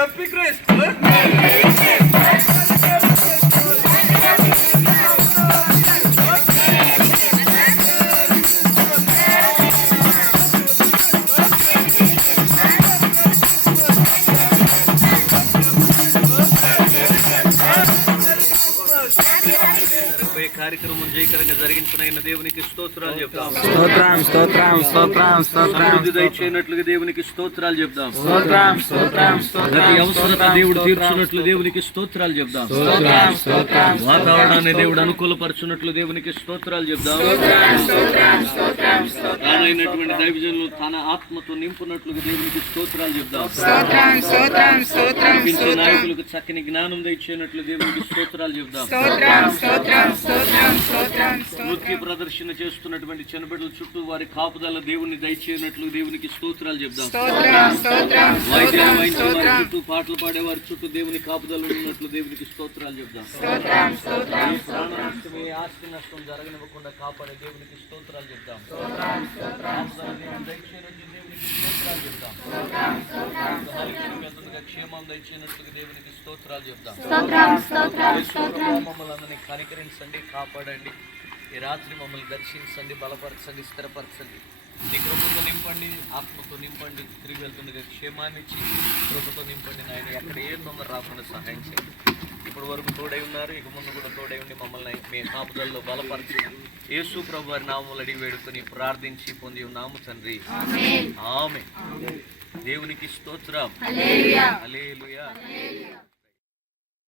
Happy Christmas! కార్యక్రమం జయకరంగా జరిగించిన దేవునికి స్తోత్రాలు చెప్తాం. స్తోత్రం స్తోత్రం స్తోత్రం స్తోత్రం. దయచేయనట్లుగా దేవునికి స్తోత్రాలు చెప్దాం. స్తోత్రం స్తోత్రం స్తోత్రం. అవసరత దేవుడు తీర్చున్నట్లు దేవునికి స్తోత్రాలు చెప్దాం. స్తోత్రం స్తోత్రం. వాతావరణాన్ని దేవుడు అనుకూలపరచున్నట్లు దేవునికి స్తోత్రాలు చెప్దాం. తానైనటువంటి దైవజనులు తన ఆత్మతో నింపున్నట్లుగా దేవునికి స్తోత్రాలు చెప్దాం. నాయకులకు చక్కని జ్ఞానం దయచేయనట్లు దేవునికి స్తోత్రాలు చెప్దాం. నృత్య ప్రదర్శన చేస్తున్నటువంటి చిన్నబిడ్డల చుట్టూ వారి కాపుదల దేవుని దయచేయనట్లు దేవునికి స్తోత్రాలు చెప్దాం. వాయిద్యాలు వాయించే వారి చుట్టూ పాటలు పాడే వారి చుట్టూ దేవుని కాపుదల ఉన్నట్లు దేవునికి స్తోత్రాలు చెప్దాం. ప్రాణ నష్టమే ఆస్తి నష్టం జరగనివ్వకుండా కాపాడే దేవునికి స్తోత్రాలు చెప్దాం. క్షేమం దయచేయనట్లుగా దేవునికి స్తోత్రాలు చెప్దాం. మమ్మల్ని కనికరించండి, కాపాడండి. ఈ రాత్రి మమ్మల్ని దర్శించండి, బలపరచండి, స్థిరపరచండి. నీ కృపతో నింపండి, ఆత్మతో నింపండి. తిరిగి వెళ్తుండగా క్షేమాన్ని ఇచ్చి కృపతో నింపండి. నాయన ఎక్కడ ఏ తొందర రాకుండా సహాయం చేయండి. ఇప్పటి వరకు తోడై ఉన్నారు, ఇక ముందు కూడా తోడై ఉండి మమ్మల్ని మీ కాపుదల్లో బలపరచండి. యేసు ప్రభు వారి నామములు అడిగి వేడుకొని ప్రార్థించి పొంది ఉన్నాము తండ్రి. ఆమేన్. దేవునికి స్తోత్రం. హల్లెలూయా.